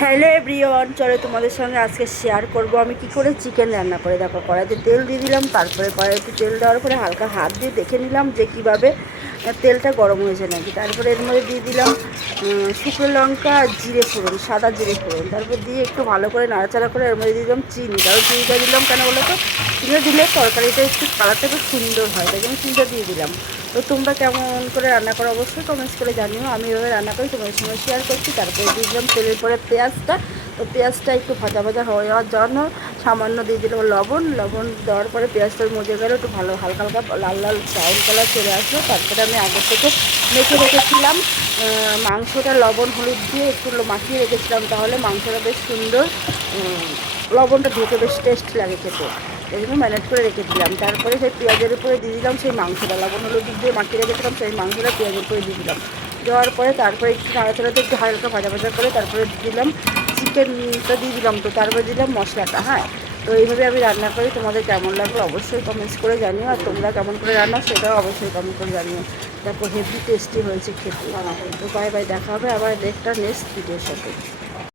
Hello everyone, চলো তোমাদের সঙ্গে আজকে শেয়ার করব আমি কি করে চিকেন রান্না করে। দেখো, কড়াইতে তেল দিয়ে দিলাম, তারপরে কড়াইতে তেল দেওয়ার পরে হালকা হাত দিয়ে দেখে নিলাম যে কীভাবে তেলটা গরম হয়েছে নাকি। তারপরে এর মধ্যে দিয়ে দিলাম শুকনো লঙ্কা আর জিরে ফোড়ন, সাদা জিরে ফোড়ন। তারপর দিয়ে একটু ভালো করে নাড়াচাড়া করে এর মধ্যে দিয়ে দিলাম চিনি। তারপর চিনিটা দিলাম কেন বলো তো, চিনিটা দিলে তরকারিটা একটু কালারটা একটু সুন্দর হয়, তাই জন্য চিনিটা দিয়ে দিলাম। তো তোমরা কেমন করে রান্না করো অবশ্যই কমেন্টস করে জানিও। আমি এভাবে রান্না করি, তোমাদের সঙ্গে শেয়ার করছি। তারপরে দিয়ে দিলাম তেলের পরে পেঁয়াজটা। তো পেঁয়াজটা একটু ভাজা ভাজা হয়ে যাওয়ার জন্য সামান্য দিয়ে দিলাম লবণ দেওয়ার পরে পেঁয়াজটা মজে গেলে একটু ভালো হালকা হালকা লাল লাল ব্রাউন কালার চলে আসলো। তারপরে আমি আগে থেকে মেখে রেখেছিলাম মাংসটা, লবণ হলুদ দিয়ে একটু মাখিয়ে রেখেছিলাম, তাহলে মাংসটা বেশ সুন্দর লবণটা ঢুকে বেশ টেস্ট লাগে খেতে। এই জন্য ম্যারিনেট করে রেখে দিলাম। তারপরে সেই পেঁয়াজের উপরে দিয়ে দিলাম সেই মাংসটা, লবণ হলুদ দিয়ে মাখিয়ে রেখেছিলাম সেই মাংসটা পেঁয়াজের উপরে দিয়ে দিলাম। দেওয়ার পরে তারপরে একটু নাড়াচাড়াতে একটু হালকা ভাজা ভাজা করে তারপরে দিলাম চিকেনটা দিয়ে দিলাম। তো তারপরে দিলাম মশলাটা। হ্যাঁ, তো এইভাবে আমি রান্না করি। তোমাদের কেমন লাগলো অবশ্যই কমেন্টস করে জানিও, আর তোমরা কেমন করে রান্নাও সেটাও অবশ্যই কমেন্ট করে জানিও। দেখো হেভি টেস্টি হয়েছে খেতে। তো বাই বাই, দেখা হবে আবার একটা নেক্সট ভিডিওর সাথে।